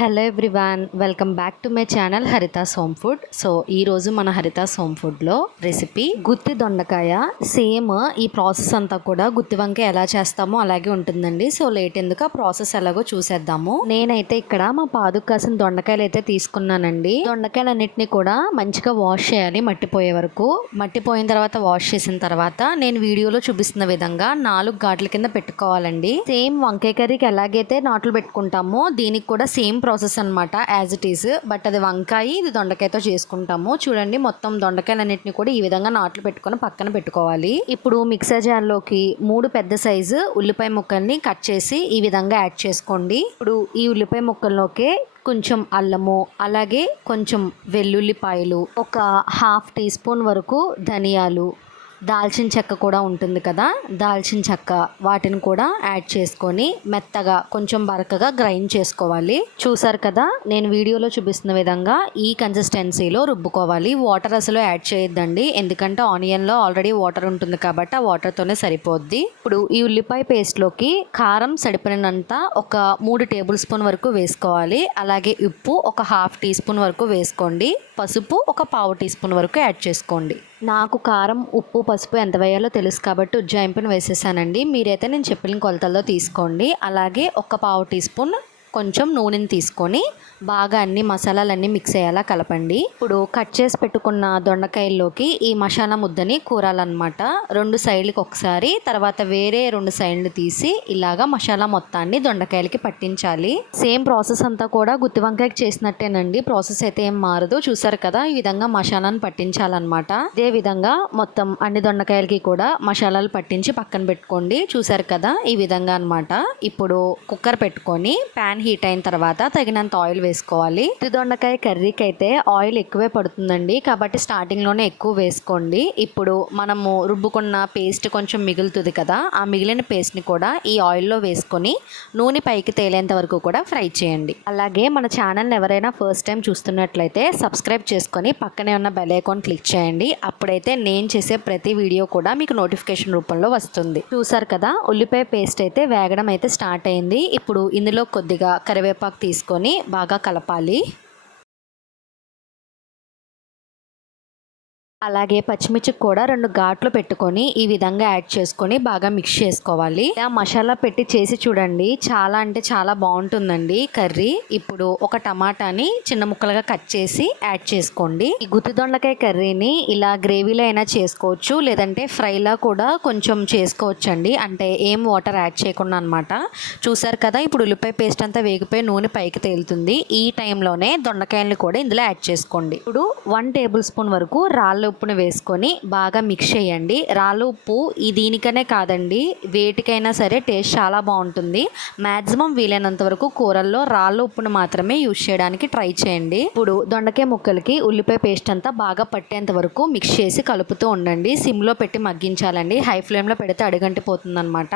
Hello everyone welcome back to my channel Haritha home food. So ఈరోజు మన హరిత సోమ్ ఫుడ్లో రెసిపీ గుత్తి దొండకాయ. సేమ్ ఈ ప్రాసెస్ అంతా కూడా గుత్తి వంకాయ ఎలా చేస్తామో అలాగే ఉంటుందండి. సో లేట్ ఎందుకు ఆ ప్రాసెస్ ఎలాగో చూసేద్దాము. నేనైతే ఇక్కడ మా పాదుకు కాసిన దొండకాయలు అయితే తీసుకున్నానండి. దొండకాయలన్నింటినీ కూడా మంచిగా వాష్ చేయాలి మట్టిపోయే వరకు. మట్టిపోయిన తర్వాత వాష్ చేసిన తర్వాత నేను వీడియోలో చూపిస్తున్న విధంగా నాలుగు ఘాట్ల కింద పెట్టుకోవాలండి. సేమ్ వంకాయ కర్రీకి ఎలాగైతే నాట్లు పెట్టుకుంటామో దీనికి కూడా సేమ్ ప్రాసెస్ అనమాట యాజ్ ఇట్ ఈస్ బట్ అది వంకాయ ఇది దొండకాయతో చేసుకుంటాము. చూడండి మొత్తం దొండకాయలన్నింటినీ కూడా ఈ విధంగా నాట్లు పెట్టుకొని పక్కన పెట్టుకోవాలి. ఇప్పుడు మిక్సర్ జార్లోకి మూడు పెద్ద సైజు ఉల్లిపాయ ముక్కల్ని కట్ చేసి ఈ విధంగా యాడ్ చేసుకోండి. ఇప్పుడు ఈ ఉల్లిపాయ ముక్కల్లోకి కొంచెం అల్లము అలాగే కొంచెం వెల్లుల్లిపాయలు ఒక హాఫ్ టీ స్పూన్ వరకు ధనియాలు దాల్చిన చెక్క కూడా ఉంటుంది కదా దాల్చిన చెక్క వాటిని కూడా యాడ్ చేసుకొని మెత్తగా కొంచెం బరకగా గ్రైండ్ చేసుకోవాలి. చూసారు కదా నేను వీడియోలో చూపిస్తున్న విధంగా ఈ కన్సిస్టెన్సీలో రుబ్బుకోవాలి. వాటర్ అసలు యాడ్ చేయొద్దండి ఎందుకంటే ఆనియన్లో ఆల్రెడీ వాటర్ ఉంటుంది కాబట్టి ఆ వాటర్తోనే సరిపోద్ది. ఇప్పుడు ఈ ఉల్లిపాయ పేస్ట్లోకి కారం సరిపడినంత ఒక మూడు టేబుల్ స్పూన్ వరకు వేసుకోవాలి. అలాగే ఉప్పు ఒక హాఫ్ టీ స్పూన్ వరకు వేసుకోండి. పసుపు ఒక పావు టీ స్పూన్ వరకు యాడ్ చేసుకోండి. నాకు కారం ఉప్పు పసుపు ఎంత వేయాలో తెలుసు కాబట్టి ఉజ్జాయింపును వేసేసానండి. మీరైతే నేను చెప్పిన కొలతల్లో తీసుకోండి. అలాగే ఒక పావు టీ స్పూన్ కొంచెం నూనెని తీసుకొని బాగా అన్ని మసాలాలన్నీ మిక్స్ అయ్యేలా కలపండి. ఇప్పుడు కట్ చేసి పెట్టుకున్న దొండకాయల్లోకి ఈ మసాలా ముద్దని కూరాలన్నమాట. రెండు సైడ్లకి ఒకసారి తర్వాత వేరే రెండు సైడ్లు తీసి ఇలాగా మసాలా మొత్తాన్ని దొండకాయలకి పట్టించాలి. సేమ్ ప్రాసెస్ అంతా కూడా గుత్తి వంకాయకి చేసినట్టేనండి. ప్రాసెస్ అయితే ఏం మారదు. చూసారు కదా ఈ విధంగా మసాలాను పట్టించాలన్నమాట. ఇదే విధంగా మొత్తం అన్ని దొండకాయలకి కూడా మసాలాలు పట్టించి పక్కన పెట్టుకోండి. చూసారు కదా ఈ విధంగా అనమాట ఇప్పుడు కుక్కర్ పెట్టుకొని ప్యాన్ హీట్ అయిన తర్వాత తగినంత ఆయిల్ వేసుకోవాలి. దొండకాయ కర్రీకి అయితే ఆయిల్ ఎక్కువే పడుతుందండి. కాబట్టి స్టార్టింగ్లోనే ఎక్కువ వేసుకోండి. ఇప్పుడు మనము రుబ్బుకున్న పేస్ట్ కొంచెం మిగులుతుంది కదా ఆ మిగిలిన పేస్ట్ని కూడా ఈ ఆయిల్లో వేసుకొని నూనె పైకి తేలేంత వరకు కూడా ఫ్రై చేయండి. అలాగే మన ఛానల్ని ఎవరైనా ఫస్ట్ టైం చూస్తున్నట్లయితే సబ్స్క్రైబ్ చేసుకొని పక్కనే ఉన్న బెల్ ఐకాన్ క్లిక్ చేయండి. అప్పుడైతే నేను చేసే ప్రతి వీడియో కూడా మీకు నోటిఫికేషన్ రూపంలో వస్తుంది. చూసారు కదా ఉల్లిపాయ పేస్ట్ అయితే వేగడం అయితే స్టార్ట్ అయింది. ఇప్పుడు ఇందులో కొద్దిగా కరివేపాకు తీసుకొని బాగా కలపాలి. అలాగే పచ్చిమిర్చి కూడా రెండు ఘాట్లు పెట్టుకొని ఈ విధంగా యాడ్ చేసుకొని బాగా మిక్స్ చేసుకోవాలి. ఆ మసాలా పెట్టి చేసి చూడండి. చాలా అంటే చాలా బాగుంటుందండి కర్రీ. ఇప్పుడు ఒక టమాటాని చిన్న ముక్కలుగా కట్ చేసి యాడ్ చేసుకోండి. ఈ గుత్తి దొండకాయ కర్రీని ఇలా గ్రేవీలో అయినా చేసుకోవచ్చు. లేదంటే ఫ్రైలా కూడా కొంచెం చేసుకోవచ్చు అండి అంటే ఏం వాటర్ యాడ్ చేయకుండా అనమాట చూసారు కదా ఇప్పుడు ఉల్లిపాయ పేస్ట్ అంతా వేగిపోయి నూనె పైకి తేలుతుంది. ఈ టైంలోనే దొండకాయలు కూడా ఇందులో యాడ్ చేసుకోండి. ఇప్పుడు వన్ టేబుల్ స్పూన్ వరకు రాళ్ళు ఉప్పును వేసుకొని బాగా మిక్స్ చేయండి. రాళ్ళ ఉప్పు ఈ దీనికనే కాదండి. వేటికైనా సరే టేస్ట్ చాలా బాగుంటుంది. మ్యాక్సిమం వీలైనంత వరకు కూరల్లో రాళ్ళ ఉప్పును మాత్రమే యూజ్ చేయడానికి ట్రై చేయండి. ఇప్పుడు దొండకాయ ముక్కలకి ఉల్లిపాయ పేస్ట్ అంతా బాగా పట్టేంత వరకు మిక్స్ చేసి కలుపుతూ ఉండండి. సిమ్లో పెట్టి మగ్గించాలండి. హై ఫ్లేమ్లో పెడితే అడుగంటి అనమాట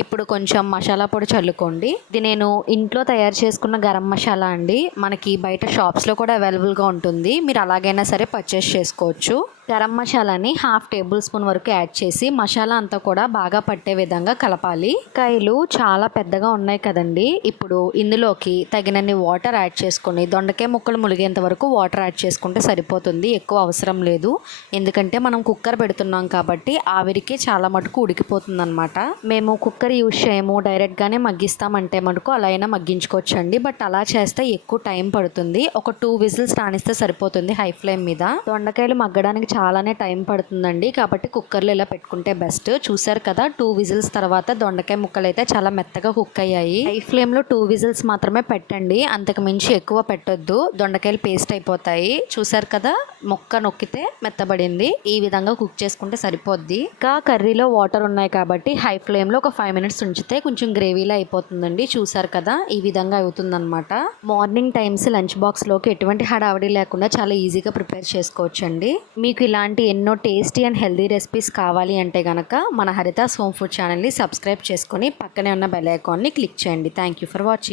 ఇప్పుడు కొంచెం మసాలా పొడి చల్లుకోండి. ఇది నేను ఇంట్లో తయారు చేసుకున్న గరం మసాలా అండి. మనకి బయట షాప్స్లో కూడా అవైలబుల్గా ఉంటుంది. మీరు అలాగైనా సరే పర్చేస్ చేసుకోవచ్చు. గరం మసాలాని హాఫ్ టేబుల్ స్పూన్ వరకు యాడ్ చేసి మసాలా అంతా కూడా బాగా పట్టే విధంగా కలపాలి. కాయలు చాలా పెద్దగా ఉన్నాయి కదండి. ఇప్పుడు ఇందులోకి తగినన్ని వాటర్ యాడ్ చేసుకొని దొండకాయ ముక్కలు ములిగేంత వరకు వాటర్ యాడ్ చేసుకుంటే సరిపోతుంది. ఎక్కువ అవసరం లేదు. ఎందుకంటే మనం కుక్కర్ పెడుతున్నాం కాబట్టి ఆవిరికి చాలా మటుకు ఉడికిపోతుంది అనమాట మేము కుక్కర్ యూజ్ చేయము. డైరెక్ట్గానే మగ్గిస్తామంటే మటుకు అలా అయినా మగ్గించుకోవచ్చండి. బట్ అలా చేస్తే ఎక్కువ టైం పడుతుంది. ఒక టూ విజిల్స్ రాణిస్తే సరిపోతుంది హై ఫ్లేమ్ మీద. దొండకాయలు మగ్గడానికి చాలానే టైం పడుతుందండి. కాబట్టి కుక్కర్లో ఇలా పెట్టుకుంటే బెస్ట్. చూసారు కదా టూ విజిల్స్ తర్వాత దొండకాయ ముక్కలు అయితే చాలా మెత్తగా కుక్ అయ్యాయి. హై ఫ్లేమ్లో టూ విజిల్స్ మాత్రమే పెట్టండి. అంతకు మించి ఎక్కువ పెట్టొద్దు. దొండకాయలు పేస్ట్ అయిపోతాయి. చూసారు కదా ముక్క నొక్కితే మెత్తబడింది. ఈ విధంగా కుక్ చేసుకుంటే సరిపోద్ది. ఇంకా కర్రీలో వాటర్ ఉన్నాయి కాబట్టి హై ఫ్లేమ్లో ఒక ఫైవ్ మినిట్స్ ఉంచితే కొంచెం గ్రేవీలో అయిపోతుందండి. చూసారు కదా ఈ విధంగా అవుతుందన్నమాట. మార్నింగ్ టైమ్స్ లంచ్ బాక్స్లోకి ఎటువంటి హడావిడి లేకుండా చాలా ఈజీగా ప్రిపేర్ చేసుకోవచ్చండి. మీకు ఇలాంటి ఎన్నో టేస్టీ అండ్ హెల్దీ రెసిపీస్ కావాలి అంటే కనుక మన హరిత హోమ్ ఫుడ్ ఛానల్ని సబ్స్క్రైబ్ చేసుకొని పక్కనే ఉన్న బెల్ ఐకాన్ని క్లిక్ చేయండి. Thank you for watching